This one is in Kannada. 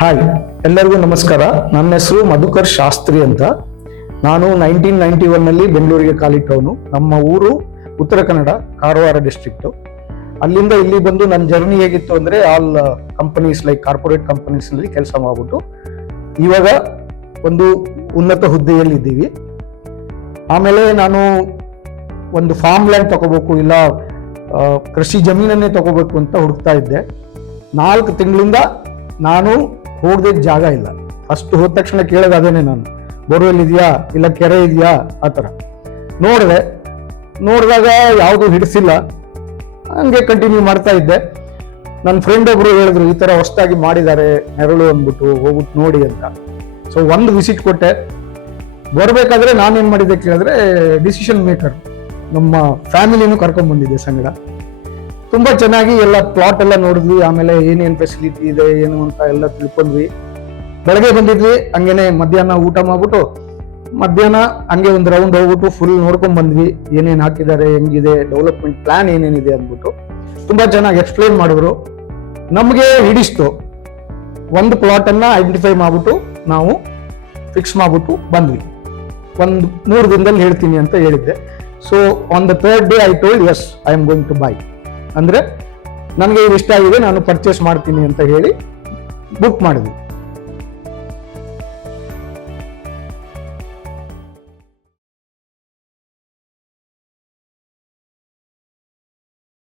ಹಾಯ್, ಎಲ್ಲರಿಗೂ ನಮಸ್ಕಾರ. ನನ್ನ ಹೆಸರು ಮಧುಕರ್ ಶಾಸ್ತ್ರಿ ಅಂತ. ನಾನು 1991 ಬೆಂಗಳೂರಿಗೆ ಕಾಲಿಟ್ಟವನು. ನಮ್ಮ ಊರು ಉತ್ತರ ಕನ್ನಡ, ಕಾರವಾರ ಡಿಸ್ಟ್ರಿಕ್ಟು. ಅಲ್ಲಿಂದ ಇಲ್ಲಿ ಬಂದು ನನ್ನ ಜರ್ನಿ ಹೇಗಿತ್ತು ಅಂದರೆ, ಆಲ್ ಕಂಪನೀಸ್ ಲೈಕ್ ಕಾರ್ಪೊರೇಟ್ ಕಂಪನೀಸ್ನಲ್ಲಿ ಕೆಲಸ ಮಾಡ್ಬಿಟ್ಟು ಇವಾಗ ಒಂದು ಉನ್ನತ ಹುದ್ದೆಯಲ್ಲಿ ಇದ್ದೀವಿ. ಆಮೇಲೆ ನಾನು ಒಂದು ಫಾರ್ಮ್ ಲ್ಯಾಂಡ್ ತಗೋಬೇಕು, ಇಲ್ಲ ಕೃಷಿ ಜಮೀನನ್ನೇ ತಗೋಬೇಕು ಅಂತ ಹುಡುಕ್ತಾ ಇದ್ದೆ. 4 ತಿಂಗಳಿಂದ ನಾನು ಹೋಗದಿದ್ದ ಜಾಗ ಇಲ್ಲ. ಫಸ್ಟ್ ಹೋದ ತಕ್ಷಣ ಕೇಳೋದು ಅದೇನೆ, ನಾನು ಬೋರ್ವೆಲ್ ಇದೆಯಾ ಇಲ್ಲ ಕೆರೆ ಇದೆಯಾ ಆ ಥರ ನೋಡಿದಾಗ ಯಾವುದು ಹಿಡಿಸಿಲ್ಲ. ಹಂಗೆ ಕಂಟಿನ್ಯೂ ಮಾಡ್ತಾ ಇದ್ದೆ. ನನ್ನ ಫ್ರೆಂಡ್ ಒಬ್ರು ಹೇಳಿದ್ರು, ಈ ಥರ ಹೊಸದಾಗಿ ಮಾಡಿದ್ದಾರೆ ನೆರಳು ಅಂದ್ಬಿಟ್ಟು, ಹೋಗ್ಬಿಟ್ಟು ನೋಡಿ ಅಂತ. ಸೊ ಒಂದು ವಿಸಿಟ್ ಕೊಟ್ಟೆ. ಬರಬೇಕಾದ್ರೆ ನಾನೇನು ಮಾಡಿದ್ದೆ ಕೇಳಿದ್ರೆ, ಡಿಸಿಷನ್ ಮೇಕರ್ ನಮ್ಮ ಫ್ಯಾಮಿಲಿನೂ ಕರ್ಕೊಂಡ್ ಬಂದಿದ್ದೆ ಸಂಗಡ. ತುಂಬಾ ಚೆನ್ನಾಗಿ ಎಲ್ಲ ಪ್ಲಾಟ್ ಎಲ್ಲ ನೋಡಿದ್ವಿ. ಆಮೇಲೆ ಏನೇನು ಫೆಸಿಲಿಟಿ ಇದೆ ಏನು ಅಂತ ಎಲ್ಲ ತಿಳ್ಕೊಂಡ್ವಿ. ಬೆಳಗ್ಗೆ ಬಂದಿದ್ವಿ, ಹಂಗೇನೆ ಮಧ್ಯಾಹ್ನ ಊಟ ಮಾಡ್ಬಿಟ್ಟು ಮಧ್ಯಾಹ್ನ ಹಂಗೆ ಒಂದು ರೌಂಡ್ ಹೋಗ್ಬಿಟ್ಟು ಫುಲ್ ನೋಡ್ಕೊಂಡ್ ಬಂದ್ವಿ. ಏನೇನು ಹಾಕಿದ್ದಾರೆ, ಹೆಂಗಿದೆ, ಡೆವಲಪ್ಮೆಂಟ್ ಪ್ಲಾನ್ ಏನೇನಿದೆ ಅಂದ್ಬಿಟ್ಟು ತುಂಬಾ ಚೆನ್ನಾಗಿ ಎಕ್ಸ್ಪ್ಲೇನ್ ಮಾಡಿದ್ರು. ನಮಗೆ ಹಿಡಿಸ್ತು. ಒಂದು ಪ್ಲಾಟ್ ಅನ್ನ ಐಡೆಂಟಿಫೈ ಮಾಡ್ಬಿಟ್ಟು ನಾವು ಫಿಕ್ಸ್ ಮಾಡ್ಬಿಟ್ಟು ಬಂದ್ವಿ. ಒಂದು 3 ದಿನದಲ್ಲಿ ಹೇಳ್ತೀನಿ ಅಂತ ಹೇಳಿದ್ದೆ. So on the 3rd day I told yes, I am going to buy. ಅಂದ್ರೆ ನನಗೆ ಇದು ಇಷ್ಟ ಆಗಿದೆ, ನಾನು ಪರ್ಚೇಸ್ ಮಾಡ್ತೀನಿ ಅಂತ ಹೇಳಿ ಬುಕ್ ಮಾಡಿದ್ವಿ.